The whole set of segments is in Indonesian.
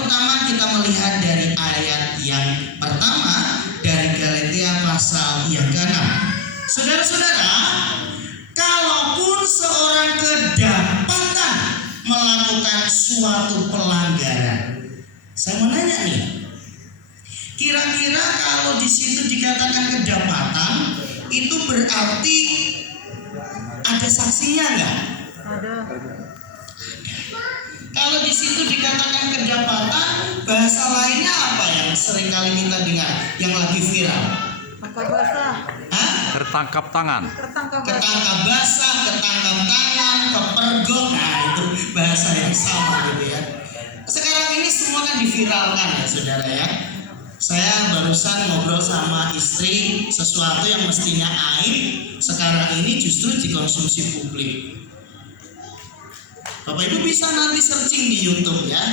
pertama kita melihat dari ayat yang pertama dari Galatia pasal yang ke-6. Saudara-saudara, kalaupun seorang kedapatan melakukan suatu pelanggaran, saya mau nanya nih, kira-kira kalau di situ dikatakan kedapatan, itu berarti ada saksinya nggak? Ada. Kalau di situ dikatakan kedapatan, bahasa lainnya apa yang seringkali kita dengar, yang lagi viral? Tangkap basah. Hah? Tertangkap tangan. Tertangkap basah. Ketangkap basah, ketangkap tangan, kepergok. Nah, itu bahasa yang sama gitu ya. Sekarang ini semua kan diviralkan ya saudara ya. Saya barusan ngobrol sama istri, sesuatu yang mestinya aib sekarang ini justru dikonsumsi publik. Bapak Ibu bisa nanti searching di YouTube ya,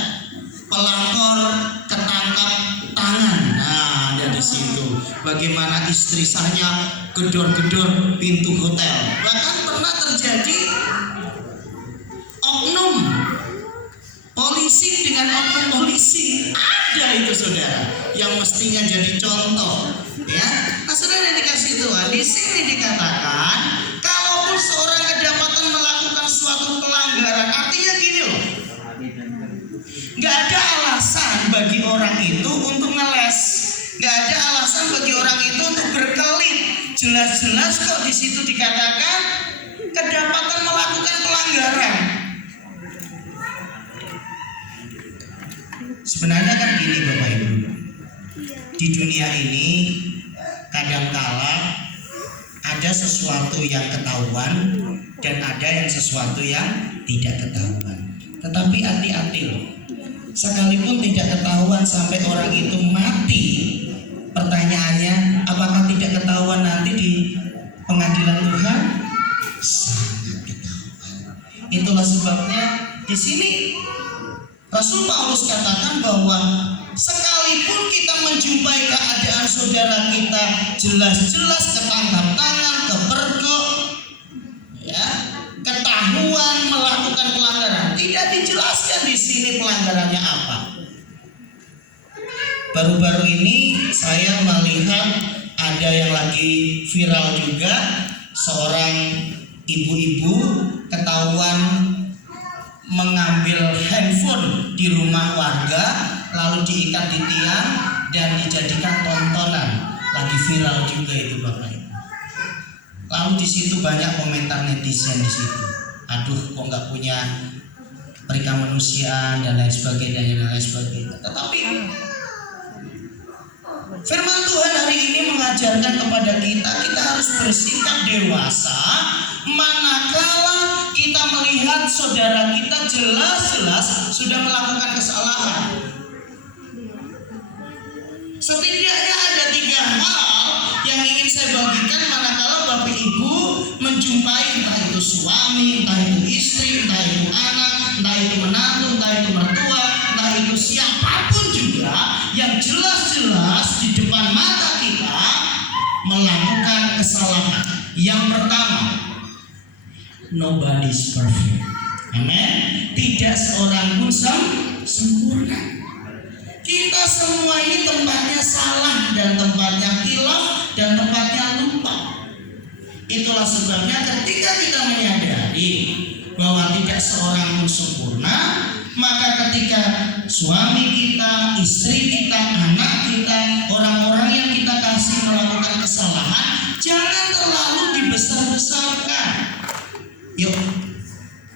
pelakor ketangkap tangan. Nah, ada di situ. Bagaimana istri sahnya gedor-gedor pintu hotel. Bahkan pernah terjadi oknum polisi dengan oknum polisi. Ada itu saudara, yang mestinya jadi contoh. Ya, nah saudara yang dikasih Tuhan, di sini dikatakan, kalaupun seorang kedapatan melakukan suatu pelanggaran, artinya gini loh, nggak ada alasan bagi orang itu untuk ngeles, nggak ada alasan bagi orang itu untuk berkelit. Jelas-jelas kok di situ dikatakan kedapatan melakukan pelanggaran. Sebenarnya kan gini Bapak Ibu, di dunia ini kadangkala ada sesuatu yang ketahuan dan ada yang sesuatu yang tidak ketahuan. Tetapi hati-hati loh, sekalipun tidak ketahuan sampai orang itu mati, pertanyaannya apakah tidak ketahuan nanti di pengadilan Tuhan? Sangat ketahuan. Itulah sebabnya di sini Rasul Paulus katakan bahwa sekalipun kita menjumpai keadaan saudara kita jelas-jelas ketangkap tangan, kepergok, ya, ketahuan melakukan pelanggaran, tidak dijelaskan di sini pelanggarannya apa. Baru-baru ini saya melihat ada yang lagi viral juga, seorang ibu-ibu ketahuan mengambil handphone di rumah warga lalu diikat di tiang dan dijadikan tontonan. Lagi viral juga itu Bapak Ibu. Lalu di situ banyak komentar netizen di situ. Aduh, kok nggak punya perikamanusiaan dan lain sebagainya. Tetapi firman Tuhan hari ini mengajarkan kepada kita harus bersikap dewasa manakala kita melihat saudara kita jelas-jelas sudah melakukan kesalahan. Setidaknya ada 3 hal yang ingin saya bagikan manakala Bapak Ibu menjumpai entah itu suami, entah itu istri, entah itu anak, entah itu menantu, entah itu mertua, entah itu siapapun juga yang jelas-jelas di depan mata kita melakukan kesalahan. Yang pertama, nobody's perfect. Amin. Tidak seorang pun sempurna. Kita semua ini tempatnya salah dan tempatnya kilaf dan tempatnya lupa. Itulah sebabnya ketika kita menyadari bahwa tidak seorang pun sempurna, maka ketika suami kita, istri kita, anak kita, orang-orang yang kita kasih melakukan kesalahan, jangan terlalu dibesar-besarkan. Yuk,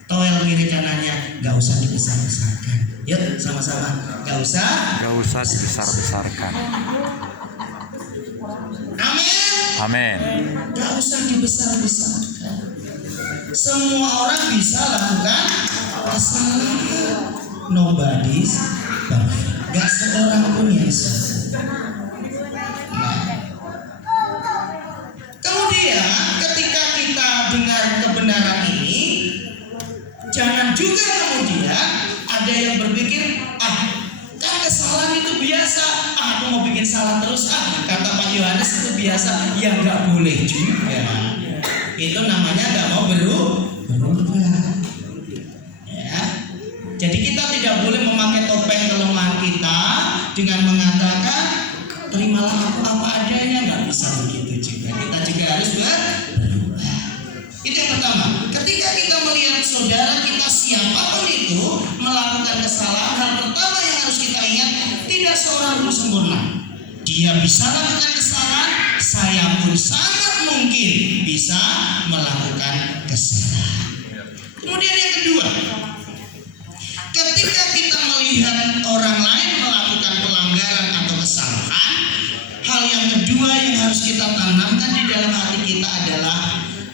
toel kiri kanannya nggak usah dibesar-besarkan. Yuk, sama-sama, nggak usah dibesar-besarkan. Amin. Amin. Nggak usah dibesar-besarkan. Semua orang bisa lakukan kesalahan. Nobody's perfect. Nggak seorang pun yang sempurna. Kemudian ketika kita dengar kebenaran ini, jangan juga kemudian ada yang berpikir, kan kesalahan itu biasa, aku mau bikin salah terus, kata Pak Yohanes itu biasa. Ya nggak boleh juga. Itu namanya nggak mau berubah. Ya. Jadi kita tidak boleh boleh memakai topeng kelemahan kita dengan mengatakan terimalah aku apa adanya. Nggak bisa begitu juga. Kita juga harus berubah. Itu yang pertama. Ketika kita melihat saudara kita siapapun itu melakukan kesalahan, hal pertama yang harus kita ingat, tidak seorang pun sempurna. Dia bisa melakukan kesalahan, saya pun sangat mungkin bisa melakukan kesalahan. Kemudian yang kedua, ketika kita melihat orang lain melakukan pelanggaran atau kesalahan, hal yang kedua yang harus kita tanamkan di dalam hati kita adalah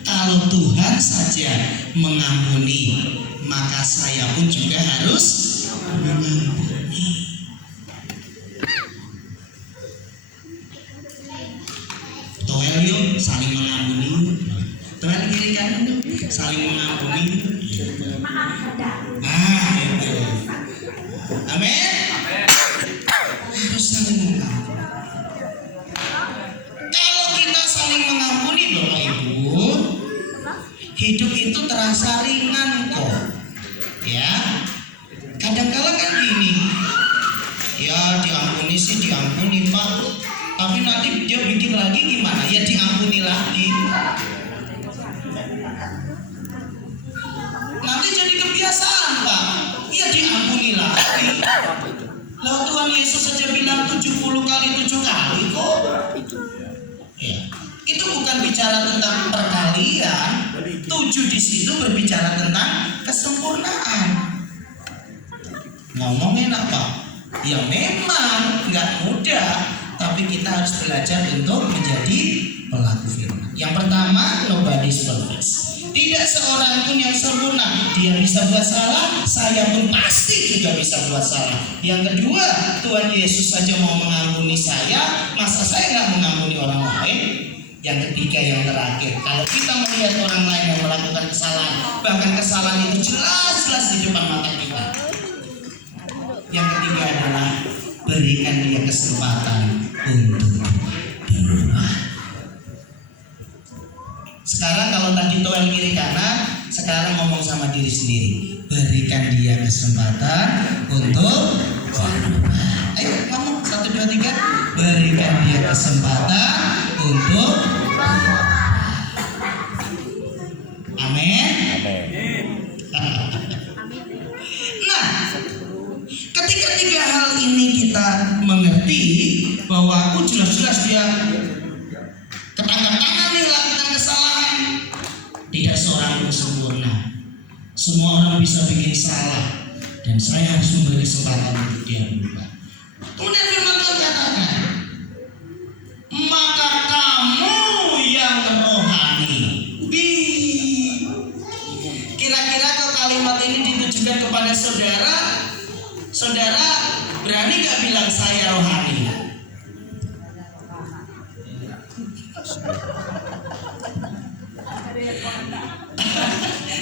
kalau Tuhan saja mengampuni, maka saya pun juga harus mengampuni. Toel yuk, saling mengampuni. Toel kiri kanan yuk, saling mengampuni. Itu. Amin. Terus saling mengampuni. Kalau kita saling mengampuni, Bapak Ibu, hidup itu terasa ringan kok. Ya. Kadang-kala kan gini. Ya diampuni sih diampuni Pak. Tapi nanti dia bikin lagi gimana? Ya diampuni lagi. Nanti jadi kebiasaan Pak. Ya diampuni lagi. Lalu Tuhan Yesus saja bilang 70 kali 7 kali kok. Ya. Itu bukan bicara tentang perkalian. 7 di situ berbicara tentang kesempurnaan. Ngomong enak Pak. Ya memang nggak mudah, tapi kita harus belajar untuk menjadi pelaku firman. Yang pertama, nobody's perfect. Tidak seorang pun yang sempurna. Dia bisa buat salah, saya pun pasti juga bisa buat salah. Yang kedua, Tuhan Yesus saja mau mengampuni saya, masa saya nggak mengampuni orang lain? Yang ketiga, yang terakhir, kalau kita melihat orang lain yang melakukan kesalahan, bahkan kesalahan itu jelas-jelas di depan mata kita. Yang ketiga adalah berikan dia kesempatan untuk berubah. Sekarang kalau tadi toel kiri kanan, sekarang ngomong sama diri sendiri, berikan dia kesempatan untuk berubah. Ayo ngomong 1, 2, 3. Berikan dia kesempatan untuk berubah. Amin. Nah, ketika 3 hal ini kita mengerti bahwa aku jelas-jelas dia ketangkap tangan nih lakukan kesalahan. Tidak seorang pun sempurna. Semua orang bisa bikin salah dan saya harus memberi kesempatan untuk dia berubah. Kemudian firman Tuhan katakan, maka kamu yang rohani. Kira-kira kalau kalimat ini ditujukan kepada saudara, saudara berani gak bilang saya rohani?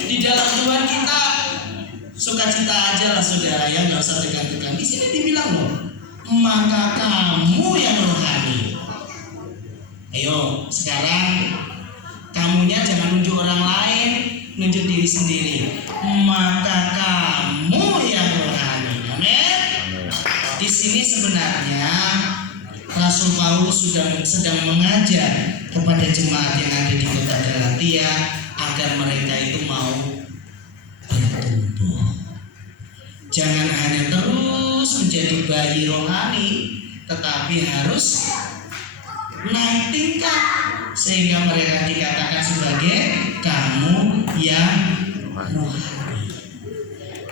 Di dalam Tuhan kita sukacita aja lah saudara, ya nggak usah tegang-tegang. Di sini dibilang loh, maka kamu yang rohani. Ayo sekarang kamunya jangan nunjuk orang lain, nunjuk diri sendiri. Maka kamu yang rohani. Amin. Di sini sebenarnya Rasul Paulus sedang mengajar kepada jemaat yang ada di kota Galatia agar mereka itu mau bertumbuh. Jangan hanya terus menjadi bayi rohani, tetapi harus naik tingkat sehingga mereka dikatakan sebagai kamu yang rohani.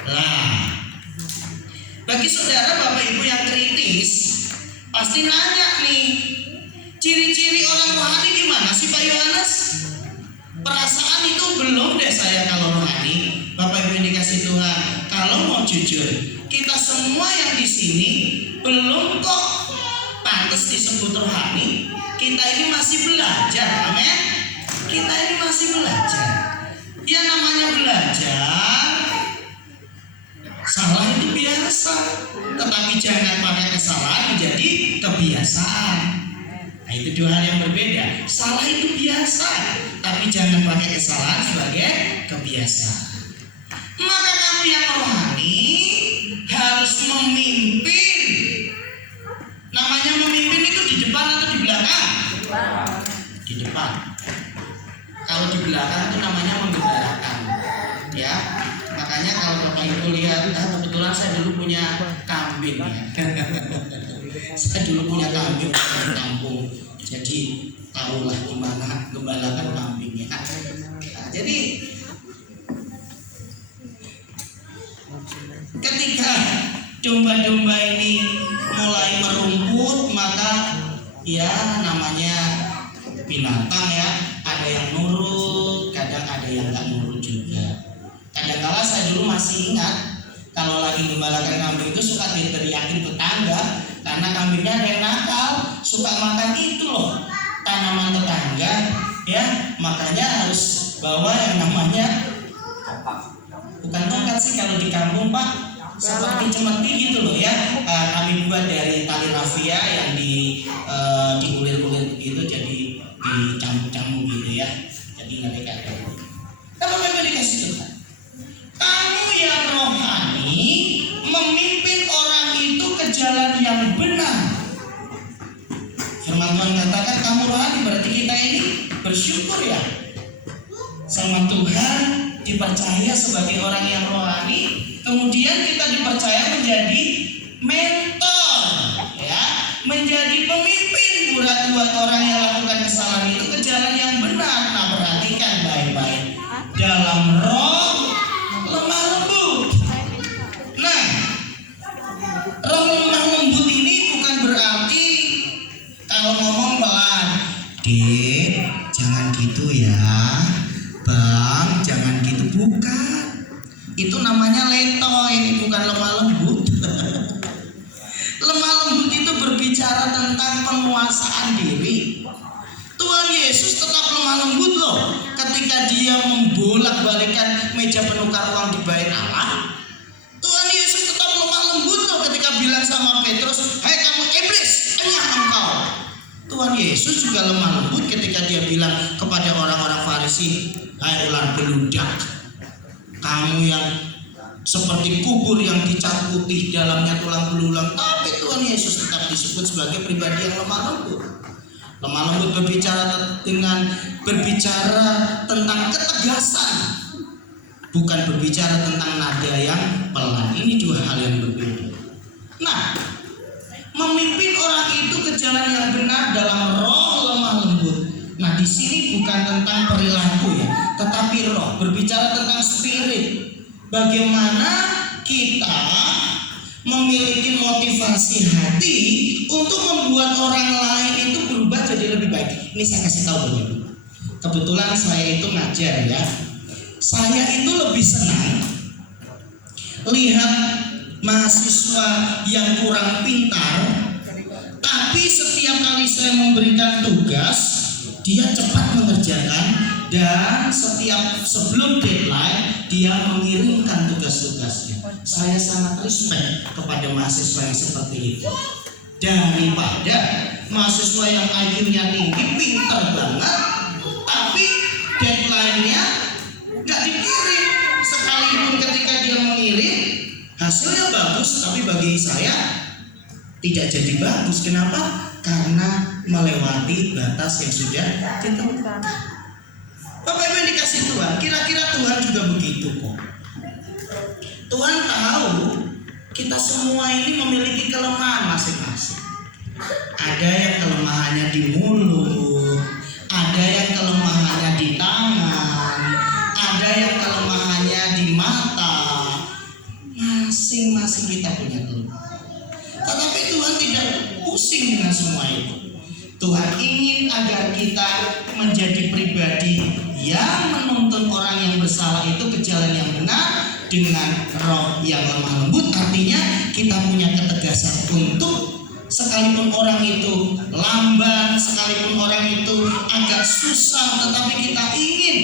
Lah, bagi saudara Bapak Ibu yang kritis, pasti nanya nih, ciri-ciri orang rohani gimana sih Pak Yohanes? Perasaan itu belum deh saya kalau rohani. Bapak Ibu yang dikasih Tuhan, kalau mau jujur, kita semua yang di sini belum kok pantas disebut rohani. Kita ini masih belajar, amin. Kita ini masih belajar. Ya namanya belajar, salah itu biasa, tetapi jangan pakai kesalahan menjadi kebiasaan. Nah itu 2 hal yang berbeda. Salah itu biasa, tapi jangan pakai kesalahan sebagai kebiasaan. Maka kamu yang rohani, harus memimpin. Namanya memimpin itu di depan atau di belakang? Di depan. Kalau di belakang itu namanya membicarakan, ya. Makanya kalau Bapak Ibu lihat, kebetulan saya dulu punya kambing, ya. Saya dulu punya kambing di kampung, jadi tahulah gimana gembalakan kambingnya. Nah, jadi ketika domba-domba ini mulai merumput, maka ya namanya binatang ya, ada yang nurut, kadang ada yang nggak nurut juga. Kadang-kala saya dulu masih ingat kalau lagi gembalakan kambing itu suka diteriakin tetangga karena kambingnya ada yang nakal, suka makan itu loh tanaman tetangga, ya. Makanya harus bawa yang namanya bukan tongkat sih kalau di kampung Pak, seperti cemeti gitu loh ya. Kami buat dari tali rafia yang digulir-gulir begitu, jadi dicambuk-cambuk gitu ya, jadi nggak ada. Kalau memang dikasih Tuhan, kamu yang rohani memimpin orang itu ke jalan yang benar. Firman Tuhan katakan kamu rohani, berarti kita ini bersyukur ya sama Tuhan, dipercaya sebagai orang yang rohani, kemudian kita dipercaya menjadi mentor, ya, menjadi pemimpin buat orang yang lakukan kesalahan itu ke jalan yang benar. Nah, perhatikan baik-baik, dalam roh lemah lembut. Nah, roh lemah lembut ini bukan berarti kalau ngomong pelan, Dek, jangan gitu ya, Bang, jangan gitu, bukan. Itu namanya letoy, ini bukan lemah lembut. Lemah lembut itu berbicara tentang penguasaan diri. Tuhan Yesus tetap lemah lembut loh ketika dia membolak-balikan meja penukar uang di bait Allah. Tuhan Yesus tetap lemah lembut loh ketika bilang sama Petrus, "Hai kamu iblis, enyah engkau." Tuhan Yesus juga lemah lembut ketika dia bilang kepada orang-orang Farisi, "Hai ular beludak, kamu yang seperti kubur yang dicat putih, dalamnya tulang belulang." Tapi Tuhan Yesus tetap disebut sebagai pribadi yang lemah lembut. Lemah lembut berbicara tentang ketegasan, bukan berbicara tentang nada yang pelan. Ini dua hal yang berbeda. Nah, memimpin orang itu ke jalan yang benar dalam roh lemah lembut. Nah, di sini bukan tentang perilaku ya, tetapi roh, berbicara tentang spirit. Bagaimana kita memiliki motivasi hati untuk membuat orang lain itu berubah jadi lebih baik. Ini saya kasih tahu dulu. Kebetulan saya itu ngajar ya. Saya itu lebih senang lihat mahasiswa yang kurang pintar, tapi setiap kali saya memberikan tugas, dia cepat mengerjakan, dan sebelum deadline dia mengirimkan tugas-tugasnya. Saya sangat respect kepada mahasiswa yang seperti itu, daripada mahasiswa yang IQ-nya tinggi, pintar banget, tapi deadline-nya nggak dikirim. Sekalipun ketika dia mengirim, hasilnya bagus, tapi bagi saya tidak jadi bagus. Kenapa? Karena melewati batas yang sudah ditentukan. Bapak Ibu yang dikasih Tuhan, kira-kira Tuhan juga begitu kok. Tuhan tahu kita semua ini memiliki kelemahan masing-masing. Ada yang kelemahannya di mulut, ada yang kelemahannya di tangan, ada yang kelemahannya di mata. Masing-masing kita punya kelemahan. Tetapi Tuhan tidak pusing dengan semua itu. Tuhan ingin agar kita menjadi pribadi yang menuntun orang yang bersalah itu ke jalan yang benar dengan roh yang lemah lembut. Artinya kita punya ketegasan untuk sekalipun orang itu lamban, sekalipun orang itu agak susah, tetapi kita ingin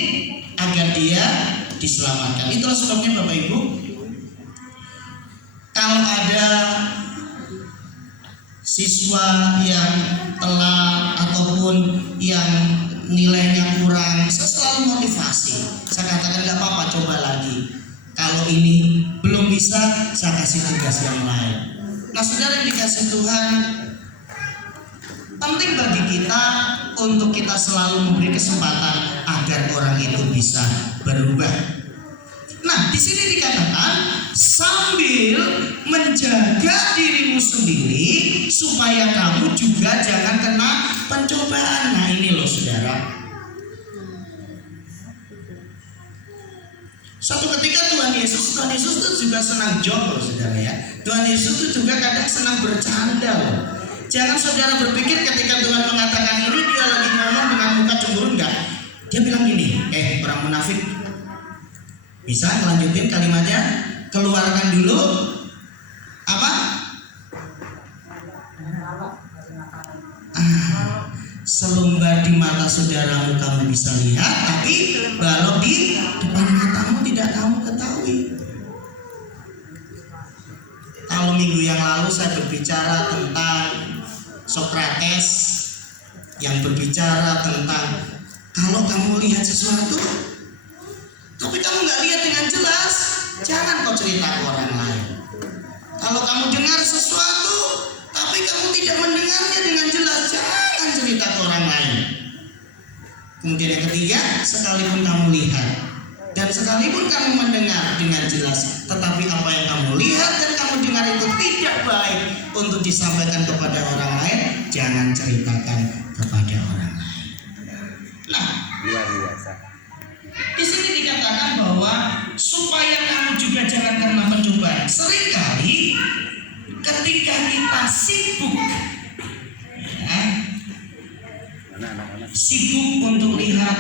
agar dia diselamatkan. Itulah sebabnya Bapak Ibu, kalau ada siswa yang telat ataupun yang nilainya kurang, saya selalu motivasi. Saya katakan nggak apa-apa, coba lagi. Kalau ini belum bisa, saya kasih tugas yang lain. Nah saudara yang dikasih Tuhan, penting bagi kita untuk kita selalu memberi kesempatan agar orang itu bisa berubah. Nah, di sini dikatakan sambil menjaga dirimu sendiri supaya kamu juga jangan kena pencobaan. Nah, ini loh saudara. Suatu ketika Tuhan Yesus itu juga senang joke loh saudara ya. Tuhan Yesus itu juga kadang senang bercanda loh. Jangan saudara berpikir ketika Tuhan mengatakan ini dia lagi ngomong dengan muka cemburu, enggak. Dia bilang gini, orang munafik, bisa lanjutin kalimatnya? Keluarkan dulu apa? Selumbar di mata saudaramu kamu bisa lihat, tapi balok di depan matamu tidak kamu ketahui. Kalau minggu yang lalu saya berbicara tentang Sokrates yang berbicara tentang kalau kamu lihat sesuatu tapi kamu nggak lihat dengan jelas, jangan kau cerita ke orang lain. Kalau kamu dengar sesuatu tapi kamu tidak mendengarnya dengan jelas, jangan cerita ke orang lain. Kemudian yang ketiga, sekalipun kamu lihat dan sekalipun kamu mendengar dengan jelas, tetapi apa yang kamu lihat dan kamu dengar itu tidak baik untuk disampaikan kepada orang lain, jangan ceritakan kepada orang lain. Nah, Luar biasa. di sini dikatakan bahwa supaya kamu juga jangan kena pencobaan. Seringkali ketika kita sibuk, sibuk untuk lihat,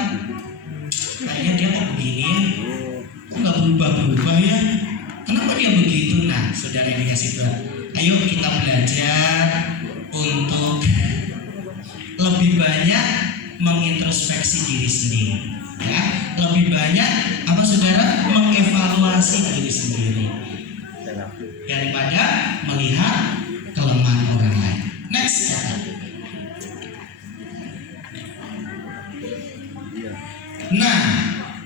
kayaknya dia kok begini ya, kok nggak berubah-berubah ya, kenapa dia begitu? Nah, saudara yang dikasih Tuhan, ayo kita belajar untuk lebih banyak mengintrospeksi diri sendiri, ya, lebih banyak apa saudara mengevaluasi diri sendiri daripada melihat kelemahan orang lain. Next kata. Nah,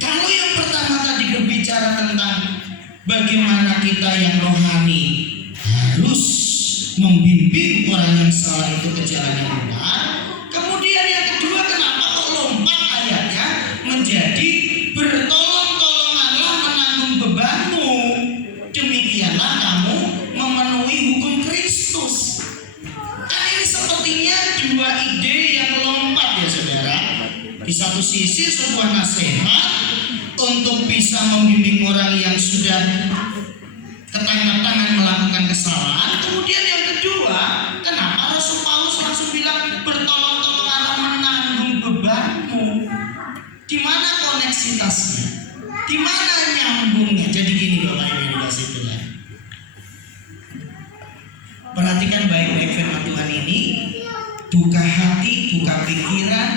kalau yang pertama tadi berbicara tentang bagaimana kita yang rohani harus membimbing orang yang salah itu ke jalan yang benar. Kemudian yang kedua, kenapa kok lompat ayatnya menjadi bertolong-tolonganlah menanggung bebanmu, demikianlah kamu memenuhi hukum Kristus. Kan ini sepertinya dua ide yang lompat ya saudara. Di satu sisi sebuah nasihat untuk bisa membimbing orang yang sudah ketangkap-tangan melakukan kesalahan. Kemudian yang kedua, kenapa Rasul Paulus langsung bilang bertolong-tolonganlah menanggung bebanmu? Di mana koneksitasnya? Di mana nyambungnya? Jadi gini Bapak Ibu yang dikasih Tuhan. Perhatikan baik-baik firman Tuhan ini, buka hati, buka pikiran,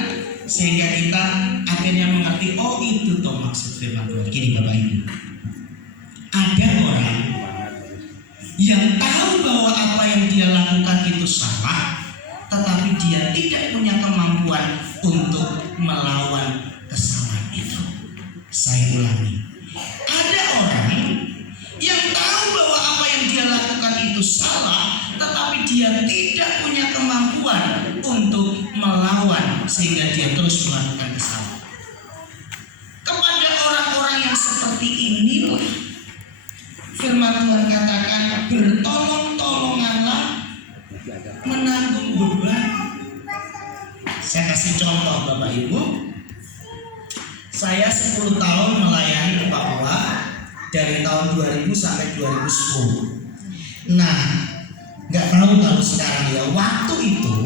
sehingga kita akhirnya mengerti, oh itu toh maksud firman Tuhan. Gini Bapak Ibu, ada orang yang tahu bahwa apa yang dia lakukan itu salah, tetapi dia tidak punya kemampuan untuk melawan kesalahan itu. Saya ulangi, ada orang yang tahu bahwa apa yang dia lakukan itu salah, tetapi dia tidak punya kemampuan untuk melawan sehingga dia terus melakukan kesalahan. Kepada orang-orang yang seperti inilah firman Tuhan katakan bertolong-tolonganlah menanggung beban. Saya kasih contoh Bapak Ibu. Saya 10 tahun melayani di Papua dari tahun 2000 sampai 2010. Nah, nggak tahu kalau sekarang ya, waktu itu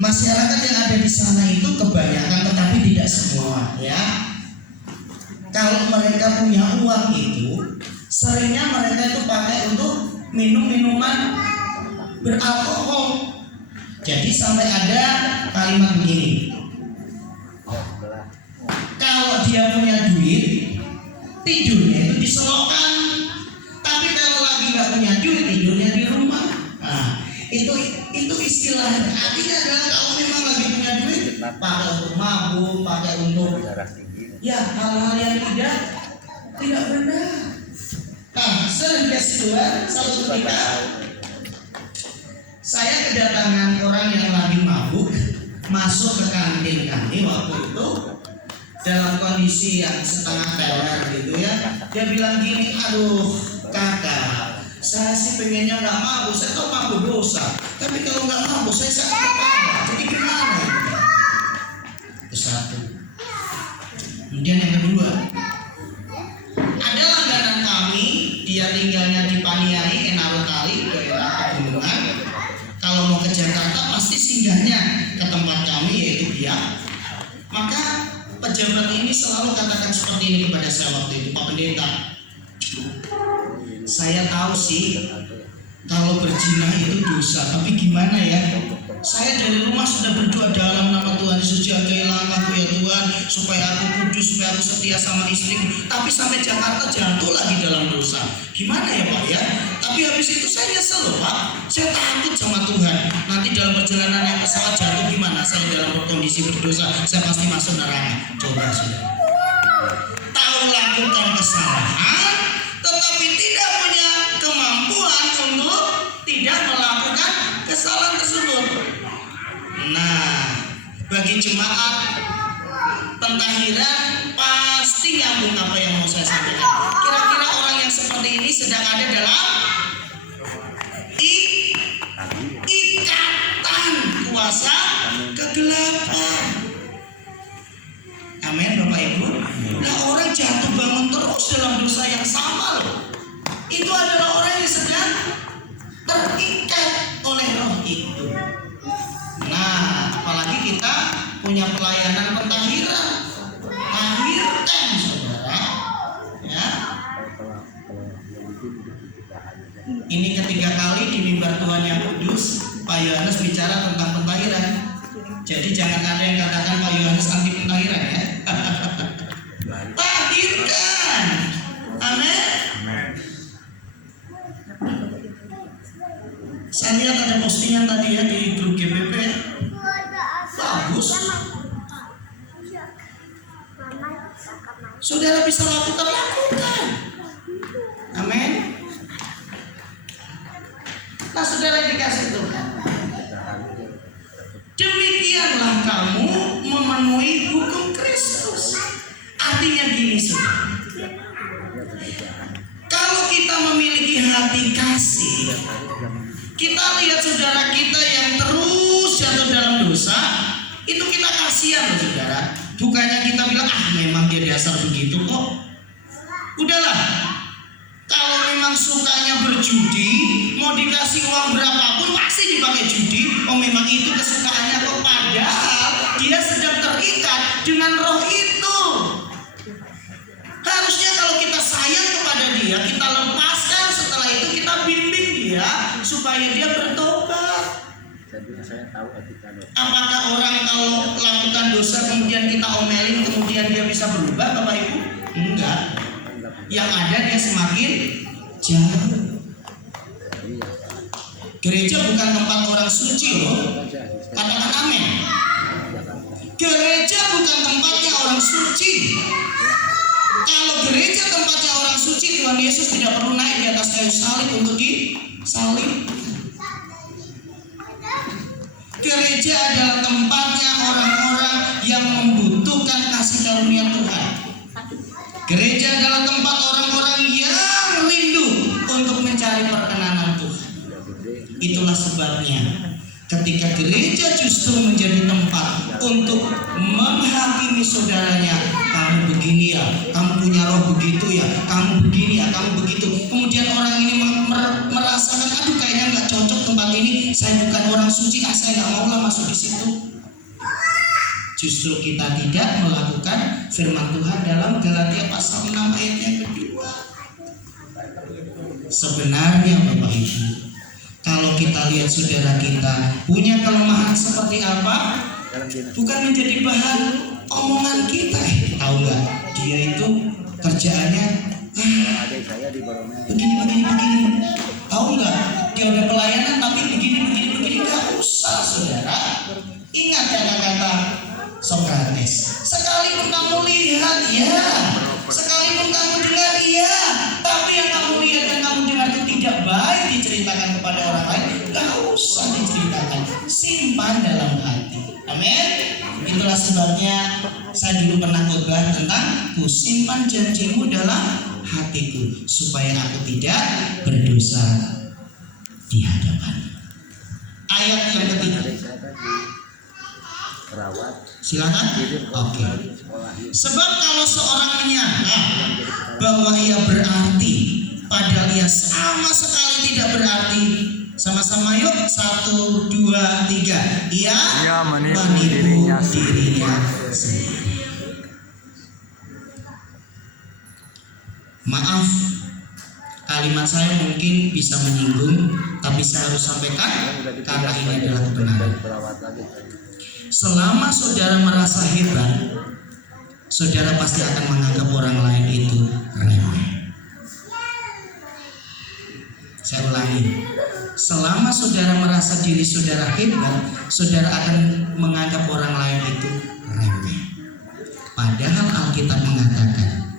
masyarakat yang ada di sana itu kebanyakan, tetapi tidak semua ya. Kalau mereka punya uang itu, seringnya mereka itu pakai untuk minum-minuman beralkohol. Jadi sampai ada kalimat begini, kalau dia punya duit, tidurnya itu diselokan. Tapi kalau lagi nggak punya duit, tidurnya di rumah. Nah, itu istilahnya. Artinya adalah kalau memang lagi punya duit, pakai untuk mabuk, pakai untuk ya hal-hal yang tidak benar. Saudara dikasih Tuhan, satu ketika saya kedatangan orang yang lagi mabuk masuk ke kantin kami waktu itu dalam kondisi yang setengah teler gitu ya. Dia bilang gini, aduh kakak, saya sih pengennya nggak mabuk, saya tahu mabuk dosa, tapi kalau nggak mabuk saya sakit kepala, jadi gimana? Itu satu. Kemudian yang kedua, ada langganan kami, dia tinggalnya di Paniai, Enaro Kali, daerah pegunungan. Kalau mau ke Jakarta pasti singgahnya ke tempat kami yaitu Biak. Maka pejabat ini selalu katakan seperti ini kepada saya waktu itu, Pak Pendeta, saya tahu sih kalau berzina itu dosa, tapi gimana ya? Saya dari rumah sudah berdoa dalam nama Tuhan Yesus, jagailah aku ya Tuhan, supaya aku kudus, supaya aku setia sama istriku. Tapi sampai Jakarta jatuh lagi dalam dosa. Gimana ya Pak ya? Tapi habis itu saya nyesel loh Pak. Saya takut sama Tuhan. Nanti dalam perjalanan yang pesawat jatuh gimana? Saya dalam kondisi berdosa, saya pasti masuk neraka. Coba sudah. Tahu lakukan kesalahan, tetapi tidak punya kemampuan untuk tidak melakukan kesalahan tersebut. Nah, bagi jemaat pentahiran pasti nyambung apa yang mau saya sampaikan. Kira-kira orang yang seperti ini sedang ada dalam ikatan kuasa kegelapan. Amin Bapak Ibu. Nah, orang jatuh bangun terus dalam dosa yang sama loh. Itu adalah orang yang sedang terikat oleh roh itu. Nah, apalagi kita punya pelayanan pentahiran, tahirkan saudara, ya. Ini ketiga kali di mimbar Tuhan yang kudus, Pak Yohanes bicara tentang pentahiran. Jadi jangan ada yang katakan Pak Yohanes anti pentahiran ya. Tahirkan, amin. Saya lihat ada postingan tadi ya di grup GPP, bagus. Saudara bisa lakukan. Amin. Nah saudara yang dikasih Tuhan, demikianlah kamu memenuhi hukum Kristus. Artinya gini saudara, kalau kita memiliki hati kasih, kita lihat saudara kita yang terus jatuh dalam dosa, itu kita kasihan loh saudara. Bukannya kita bilang, memang dia dasar begitu kok. Udahlah, kalau memang sukanya berjudi, mau dikasih uang berapapun pasti dipakai judi. Oh memang itu kesukaannya kok. Padahal dia sedang terikat dengan roh itu. Harusnya kalau kita sayang kepada dia, kita lepaskan, setelah itu kita bimbing dia supaya dia bertobat. Apakah orang kalau lakukan dosa kemudian kita omelin kemudian dia bisa berubah Bapak Ibu? Enggak. Yang ada dia semakin jauh. Gereja bukan tempat orang suci loh. Katakan amin. Gereja bukan tempatnya orang suci. Kalau gereja tempatnya orang suci, Tuhan Yesus tidak perlu naik di atas kayu salib untuk disalib. Gereja adalah tempatnya orang-orang yang membutuhkan kasih karunia Tuhan. Gereja adalah tempat orang-orang yang rindu untuk mencari perkenanan Tuhan. Itulah sebabnya ketika gereja justru menjadi tempat untuk menghakimi saudaranya, kamu begini ya, kamu punya roh begitu ya, kamu begini ya, kamu begitu. Kemudian orang ini merasakan, aduh kayaknya nggak cocok tempat ini, saya bukan orang suci, saya nggak mau lah masuk di situ. Justru kita tidak melakukan firman Tuhan dalam Galatia pasal 6 ayat yang kedua. Sebenarnya Bapak Ibu, kalau kita lihat saudara kita punya kelemahan seperti apa, bukan menjadi bahan omongan kita. Tahu nggak? Dia itu kerjaannya begini. Tahu nggak? Dia udah pelayanan tapi begini. Nggak usah saudara. Ingat kata-kata Sokrates. Sekalipun kamu lihat ya, sekalipun kamu dengar ya, tapi yang kamu lihat dan kamu diceritakan kepada orang lain, gak usah diceritakan, simpan dalam hati. Amin. Itulah sebabnya saya dulu pernah khotbah tentang ku simpan janjimu dalam hatiku supaya aku tidak berdosa di hadapan. Ayat yang ketiga. Silakan. Oke. Sebab kalau seorang menyangka bahwa ia berarti, padahal ia sama sekali tidak berarti. Sama-sama yuk, 1, 2, 3. Ia menipu dirinya sendiri. Maaf, kalimat saya mungkin bisa menyinggung, tapi saya harus sampaikan karena ini adalah kebenaran. Selama saudara merasa hebat, saudara pasti akan menganggap orang lain itu remeh. Saya ulangi, selama saudara merasa diri saudara hebat, saudara akan menganggap orang lain itu remeh. Padahal Alkitab mengatakan,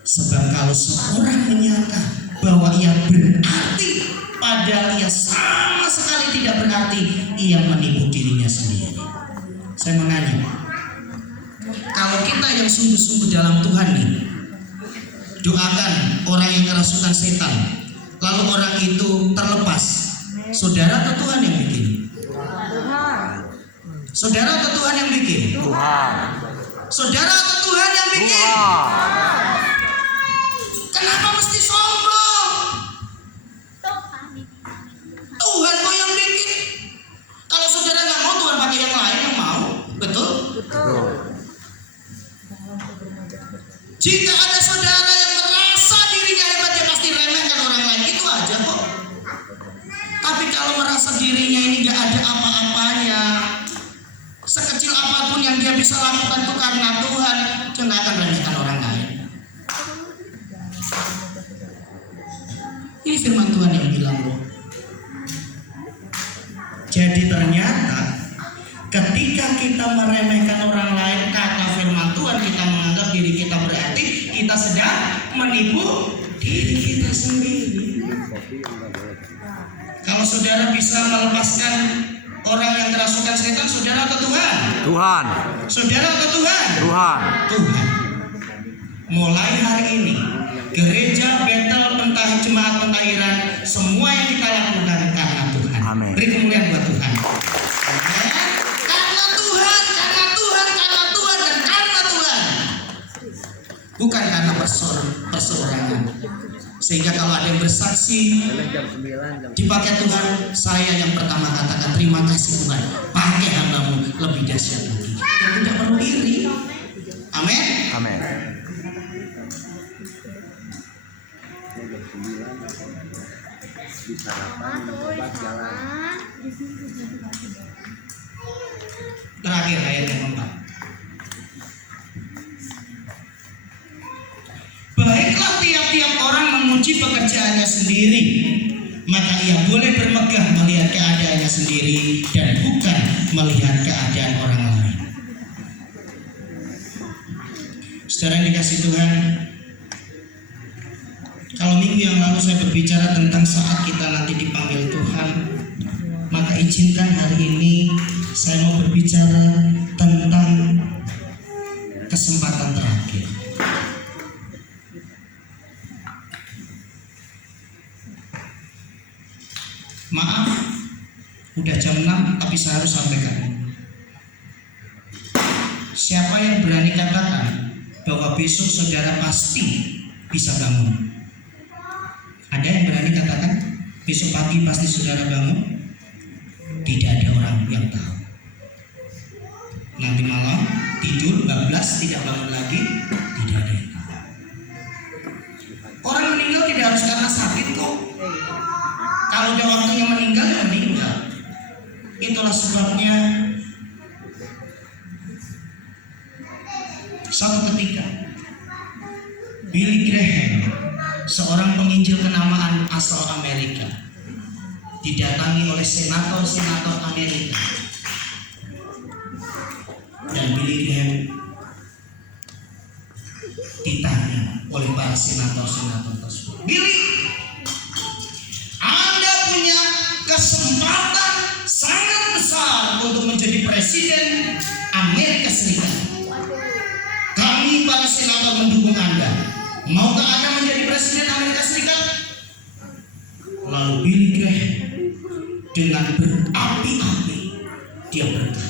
sebab kalau seorang menyangka bahwa ia berarti, padahal ia sama sekali tidak berarti, ia menipu dirinya sendiri. Saya mengajak, kalau kita yang sungguh-sungguh dalam Tuhan nih, doakan orang yang kerasukan setan, lalu orang itu terlepas. Saudara atau Tuhan yang bikin? Saudara atau Tuhan yang bikin? Saudara atau Tuhan yang bikin? Kenapa mesti sombong? Tuhan kok yang bikin. Kalau saudara nggak mau, Tuhan pakai yang lain yang mau. Betul? Jika ada saudara yang merasa dirinya hebat, dia pasti remehkan orang lain. Itu aja kok. Tapi kalau merasa dirinya ini nggak ada apa-apanya, sekecil apapun yang dia bisa lakukan itu karena Tuhan, dia nggak akan remehkan orang lain. Ini firman Tuhan yang bilang loh. Jadi ternyata ketika kita meremehkan orang lain, kata firman Tuhan, kita menganggap diri kita berarti, kita sedang menipu diri kita sendiri. Kalau saudara bisa melepaskan orang yang kerasukan setan, saudara atau Tuhan? Tuhan. Saudara atau Tuhan? Tuhan. Tuhan. Mulai hari ini, gereja Betel Pentahi Jemaat Pentahiran, semua yang kita lakukan karena Tuhan. Amin. Beri kemuliaan buat Tuhan. Amin. Karena Tuhan, karena Tuhan, karena Tuhan, dan karena Tuhan. Bukan karena perseorangan. Sehingga kalau ada yang bersaksi dipakai Tuhan, saya yang pertama katakan terima kasih Tuhan, pakai hambamu lebih dahsyat lagi. Dan tidak perlu iri. Amin. Amin. Terakhir ayat yang keempat. Baiklah tiap-tiap orang memuji pekerjaannya sendiri, maka ia boleh bermegah melihat keadaannya sendiri dan bukan melihat keadaan orang lain. Saudara yang dikasih Tuhan, kalau minggu yang lalu saya berbicara tentang saat kita nanti dipanggil Tuhan, maka izinkan hari ini saya mau berbicara tentang kesempatan terakhir. Maaf, udah jam 6 tapi saya harus sampaikan. Siapa yang berani katakan bahwa besok saudara pasti bisa bangun? Ada yang berani katakan besok pagi pasti saudara bangun? Tidak ada orang yang tahu. Nanti malam tidur bablas tidak bangun lagi, tidak ada yang tahu. Orang meninggal tidak harus karena sakit kok. Kalau udah waktunya meninggal, ya meninggal. Itulah sebabnya suatu ketika Billy Graham, seorang penginjil kenamaan asal Amerika, didatangi oleh senator-senator Amerika, dan Billy Graham ditanya oleh para senator-senator tersebut, Billy, kesempatan sangat besar untuk menjadi presiden Amerika Serikat. Kami para senator mendukung Anda. Maukah Anda menjadi presiden Amerika Serikat? Lalu Billy Graham dengan berapi-api dia berkata,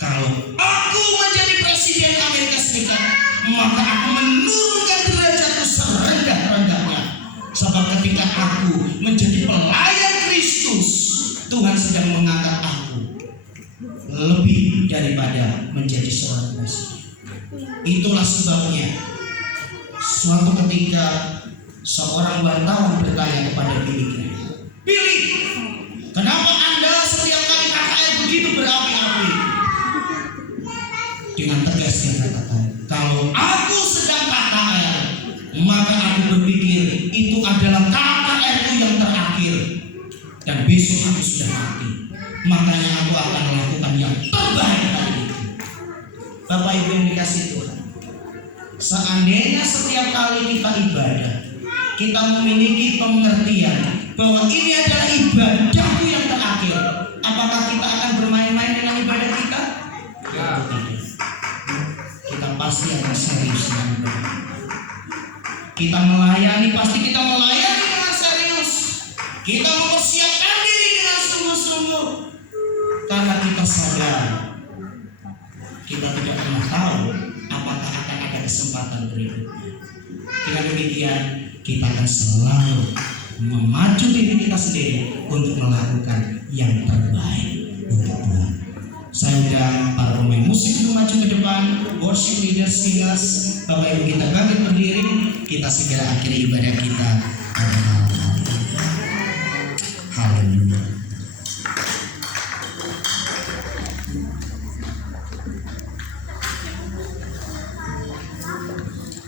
kalau aku menjadi presiden Amerika Serikat, maka aku menurunkan derajatku serendah-rendahnya. Sebab ketika aku menjadi pelayan Kristus, Tuhan sedang mengangkat aku lebih daripada menjadi seorang presiden. Itulah sebabnya suatu ketika seorang wartawan bertanya kepada Billy Graham, Billy, kenapa Anda setiap kali KKR begitu berapi-api? Dengan tegas dia katakan, kalau aku sedang KKR, maka aku berpikir itu adalah KKR-ku yang terakhir, dan besok aku sudah mati. Makanya aku akan melakukan yang terbaik hari itu. Bapak Ibu yang dikasihi Tuhan, seandainya setiap kali kita ibadah, kita memiliki pengertian bahwa ini adalah ibadahku yang terakhir, apakah kita akan bermain-main dengan ibadah kita? Ya. Kita pasti akan serius dengan ibadah. Kita melayani, pasti kita melayani dengan serius. Kita mempersiapkan diri dengan sungguh-sungguh, karena kita sadar kita tidak pernah tahu apakah akan ada kesempatan berikutnya. Dengan demikian, kita akan selalu memacu diri kita sendiri untuk melakukan yang terbaik untuk Tuhan. Saya undang para pemain musik untuk maju ke depan, worship leaders, singers. Bapak Ibu kita bangkit berdiri, kita segera akhiri ibadah kita. Haleluya.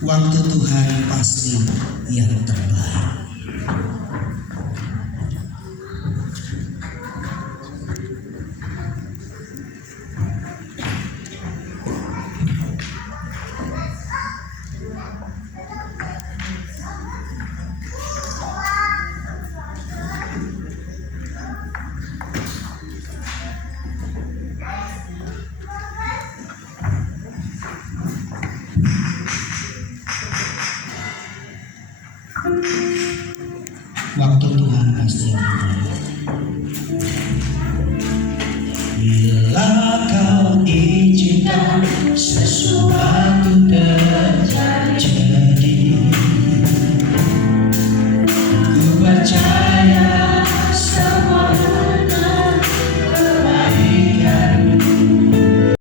Waktu Tuhan pasti yang terbaik. Waktu Tuhan pasti yang terbaik. Bila kau izinkan sesuatu terjadi, ku percaya